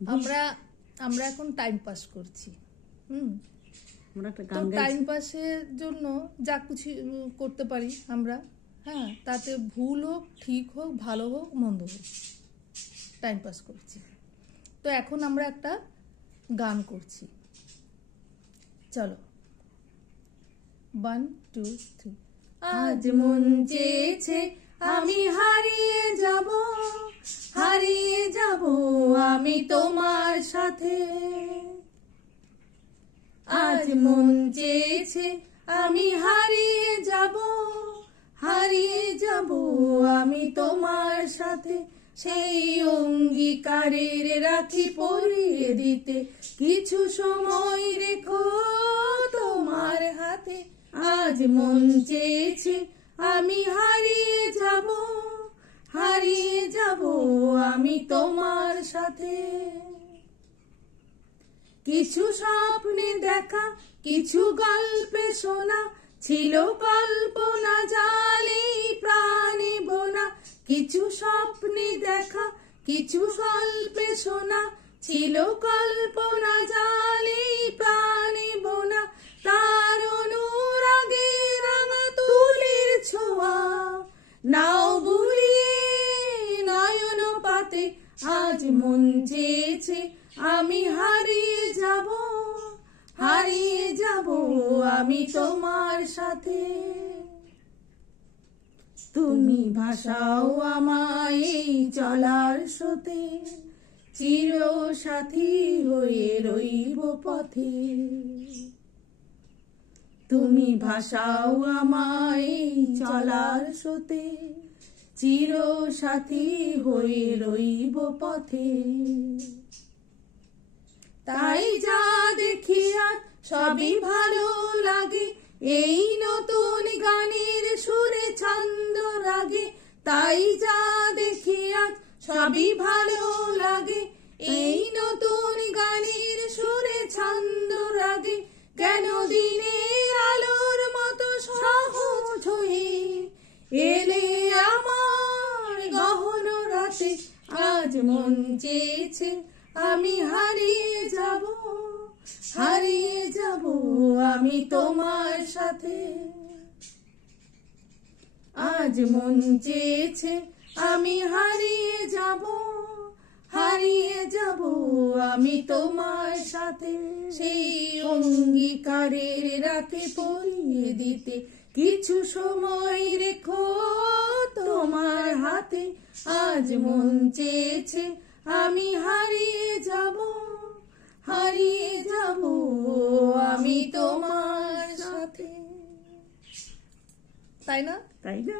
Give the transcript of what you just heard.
আমরা আমরা এখন টাইম পাস করছি। তো টাইম পাসের জন্য যা কিছু করতে পারি আমরা, হ্যাঁ, তাতে ভুল হোক ঠিক হোক ভালো হোক মন্দ হোক টাইম পাস করছি। তো এখন আমরা একটা গান করছি, চলো 1 2 3। আজ মন চেয়েছে আমি হারিয়ে যাব, হারিয়ে যাব আমি তোমার সাথে। আজ মন চেয়েছে আমি হারিয়ে যাব, হারিয়ে যাব আমি তোমার সাথে। সেই অঙ্গীকারের রাখি পরিয়ে দিতে কিছু সময় রেখো তোমার হাতে। আজ মন চেয়েছে আমি হারিয়ে যাব, হারিয়ে যাব আমি তোমার সাথে। কিছু স্বপ্নে দেখা, কিছু গল্পে শোনা, ছিল কল্পনা জালে প্রাণে বোনা। কিছু স্বপ্নে দেখা, কিছু গল্পে শোনা, ছিল কল্পনা জালে প্রাণে বোনা। তার অনুরাগে রাঙা তুলির ছোঁয়া নাও বুলিয়ে নয়ন পাতে। আজ মন চেয়েছে আমি হারিয়ে যাব, হারিয়ে যাব আমি তোমার সাথে। তুমি ভাসাও আমায় এই চলার স্রোতে, চির সাথী হয়ে রইব পথে। তুমি ভাসাও আমায় এই চলার স্রোতে, চির সাথী হয়ে রইব পথে। তাই যা দেখি আজ সবই ভালো লাগে, এই নতুন গানের সুরে ছন্দ রাগে। তাই যা দেখি আজ সবই ভালো লাগে, এই নতুন গানের সুরে ছন্দ রাগে। কেন দিনের আলোর মতো সহজ হয়ে এলে আমার গহন রাতে। আজ মন চেয়েছে আমি হারিয়ে যাব, হারিয়ে যাব আমি তোমার সাথে। আজ মন চেয়েছে আমি হারিয়ে যাব, হারিয়ে যাব আমি তোমার সাথে। সেই অঙ্গীকারের রাখি পরিয়ে দিতে কিছু সময় রেখো তোমার হাতে। আজ মন চেয়েছে আমি হারিয়ে যাব, হারিয়ে যাব আমি তোমার সাথে। তাই না? তাই না?